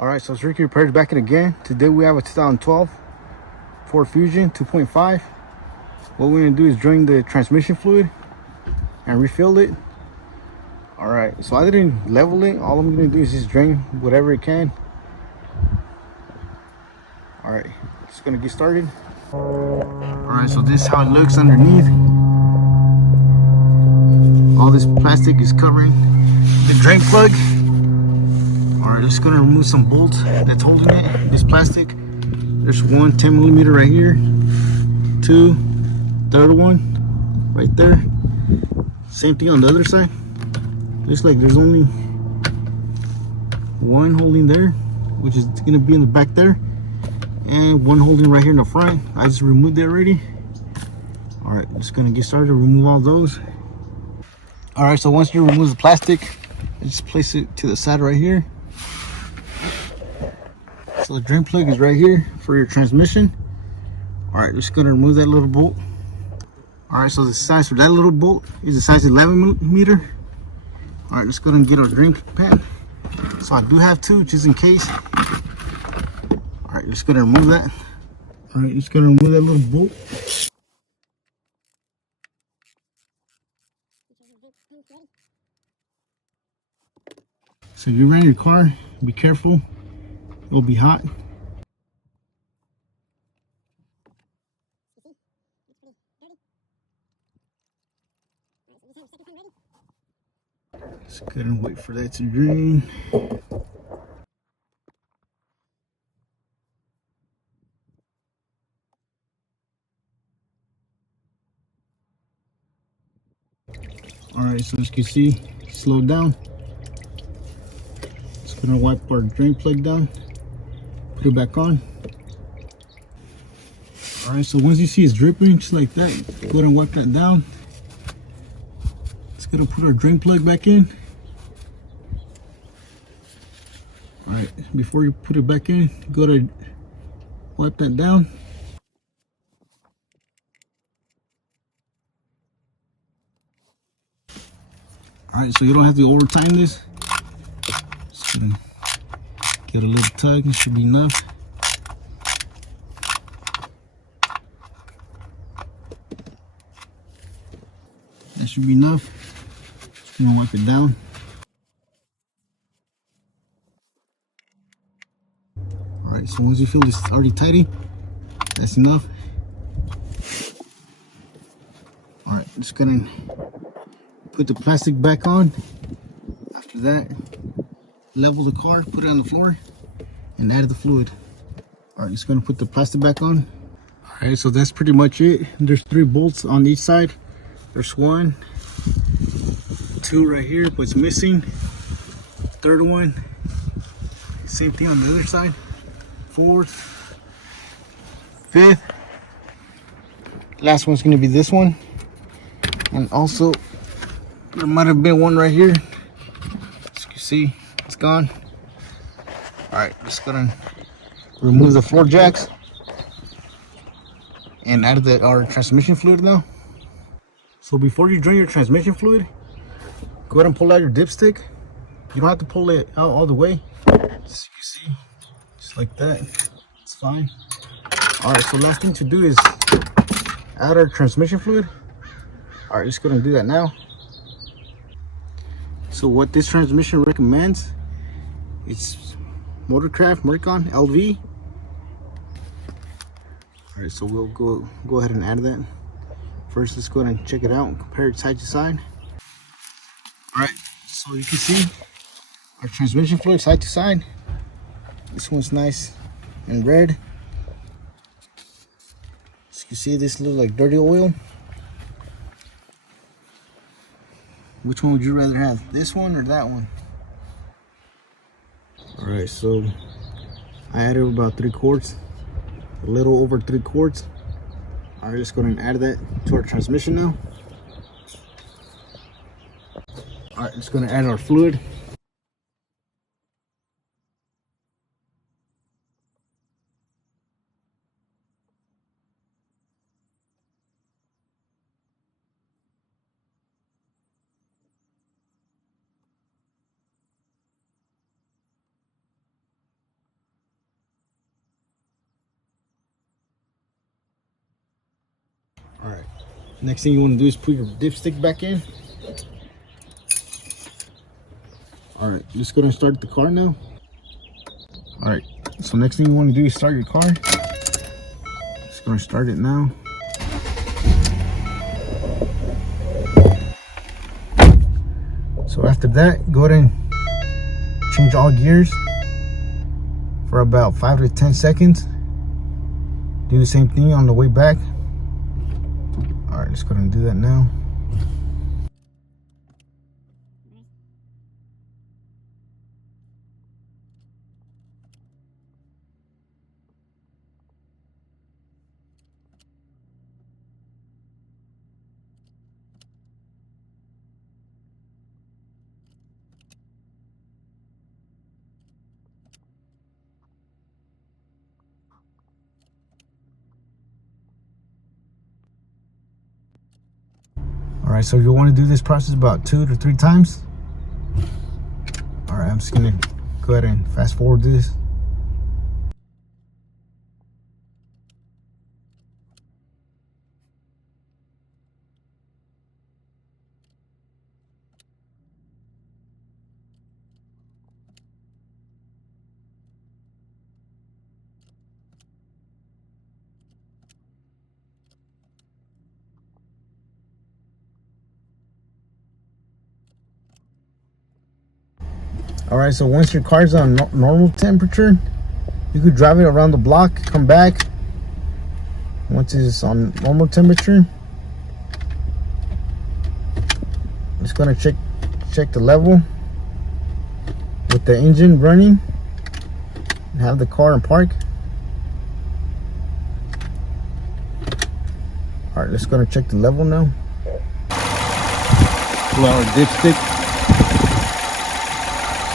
Alright, so it's Ricky Repairs back in again. Today we have a 2012 Ford Fusion 2.5. What we're going to do is drain the transmission fluid and refill it. Alright, so I didn't level it. All I'm going to do is just drain whatever it can. Alright, just going to get started. Alright, so this is how it looks underneath. All this plastic is covering the drain plug. Alright, just gonna remove some bolts that's holding it. This plastic. There's one 10mm right here. Two, third one right there. Same thing on the other side. Looks like there's only one holding there, which is gonna be in the back there, and one holding right here in the front. I just removed it already. Alright, just gonna get started to remove all those. Alright, so once you remove the plastic, just place it to the side right here. So the drain plug is right here for your transmission. Alright, just gonna remove that little bolt. Alright, so the size for that little bolt is a size 11mm. Alright, just gonna get our drain pan. So I do have two, just in case. Alright, just gonna remove that. Alright, just gonna remove that little bolt. So if you ran your car, be careful. It'll be hot. Just gonna wait for that to drain. Alright, so as you can see, slow down. Just gonna wipe our drain plug down, put it back on. Alright, so once you see it's dripping just like that, go ahead and wipe that down. Just gonna put our drain plug back in. Alright, before you put it back in, go ahead and wipe that down. Alright, so you don't have to over time this. Just gonna give it a little tug, it should be enough. That should be enough. Just gonna wipe it down. Alright, so once you feel it's already tidy, that's enough. Alright, just gonna put the plastic back on. After that, level the car, put it on the floor, and add the fluid. Alright, just gonna put the plastic back on. Alright, so that's pretty much it. There's 3 bolts on each side. There's 1, 2 right here, but it's missing. Third one, same thing on the other side. 4th, 5th. Last one's gonna be this one. And also, there might have been one right here. As you can see, it's gone. Alright, just gonna remove the floor jacks and add our transmission fluid now. So before you drain your transmission fluid, go ahead and pull out your dipstick. You don't have to pull it out all the way. As you can see, just like that. It's fine. Alright, so last thing to do is add our transmission fluid. Alright, just gonna do that now. So what this transmission recommends, it's Motorcraft MERCON LV. Alright, so we'll go ahead and add that. First, let's go ahead and check it out and compare it side to side. Alright, so you can see our transmission fluid side to side. This one's nice and red. As you can see, this looks like dirty oil. Which one would you rather have? This one or that one? Alright, so I added about 3 quarts. A little over 3 quarts. Alright, just go ahead and add that to our transmission now. Alright, just gonna add our fluid. All right. Next thing you want to do is put your dipstick back in. All right, just go and start the car now. All right, so next thing you want to do is start your car. Just gonna start it now. So after that, go ahead and change all gears for about 5 to 10 seconds. Do the same thing on the way back. All right, let's go ahead and do that now. All right, so you want to do this process about 2 to 3 times. All right, I'm just gonna go ahead and fast forward this. All right, so once your car's on normal temperature, you could drive it around the block, come back. Once it's on normal temperature, just gonna check the level with the engine running and have the car in park. All right, let's gonna check the level now. Pull out our dipstick.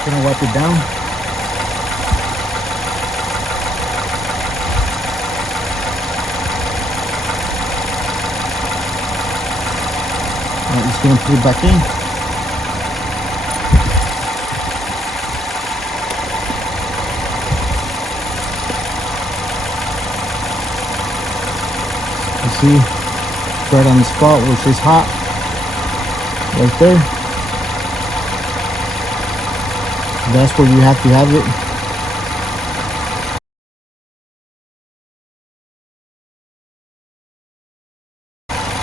Gonna wipe it down. Alright, just gonna put it back in. You see, right on the spot where it says hot, right there. That's where you have to have it.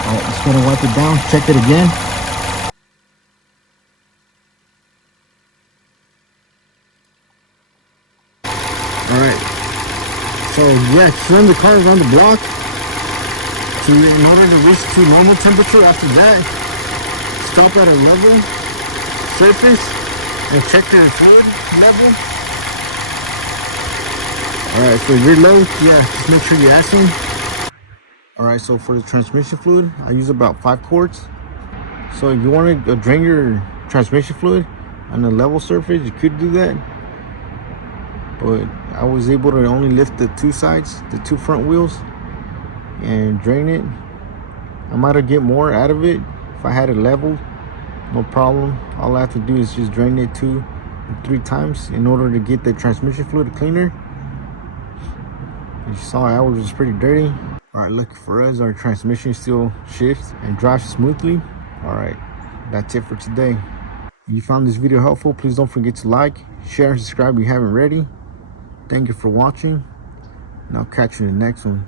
Alright, just gonna wipe it down, check it again. Alright, so yeah, turn the car around the block in order to reach to normal temperature. After that, stop at a level surface and check the fluid level. Alright, so if you're low, yeah, just make sure you ask them. Alright, so for the transmission fluid, I use about 5 quarts. So if you want to drain your transmission fluid on a level surface, you could do that. But I was able to only lift the 2 sides, the 2 front wheels, and drain it. I might have get more out of it if I had it leveled. No problem. All I have to do is just drain it 2 or 3 times in order to get the transmission fluid cleaner. You saw ours was pretty dirty. Alright, lucky for us, our transmission still shifts and drives smoothly. Alright, that's it for today. If you found this video helpful, please don't forget to like, share, and subscribe if you haven't already. Thank you for watching, and I'll catch you in the next one.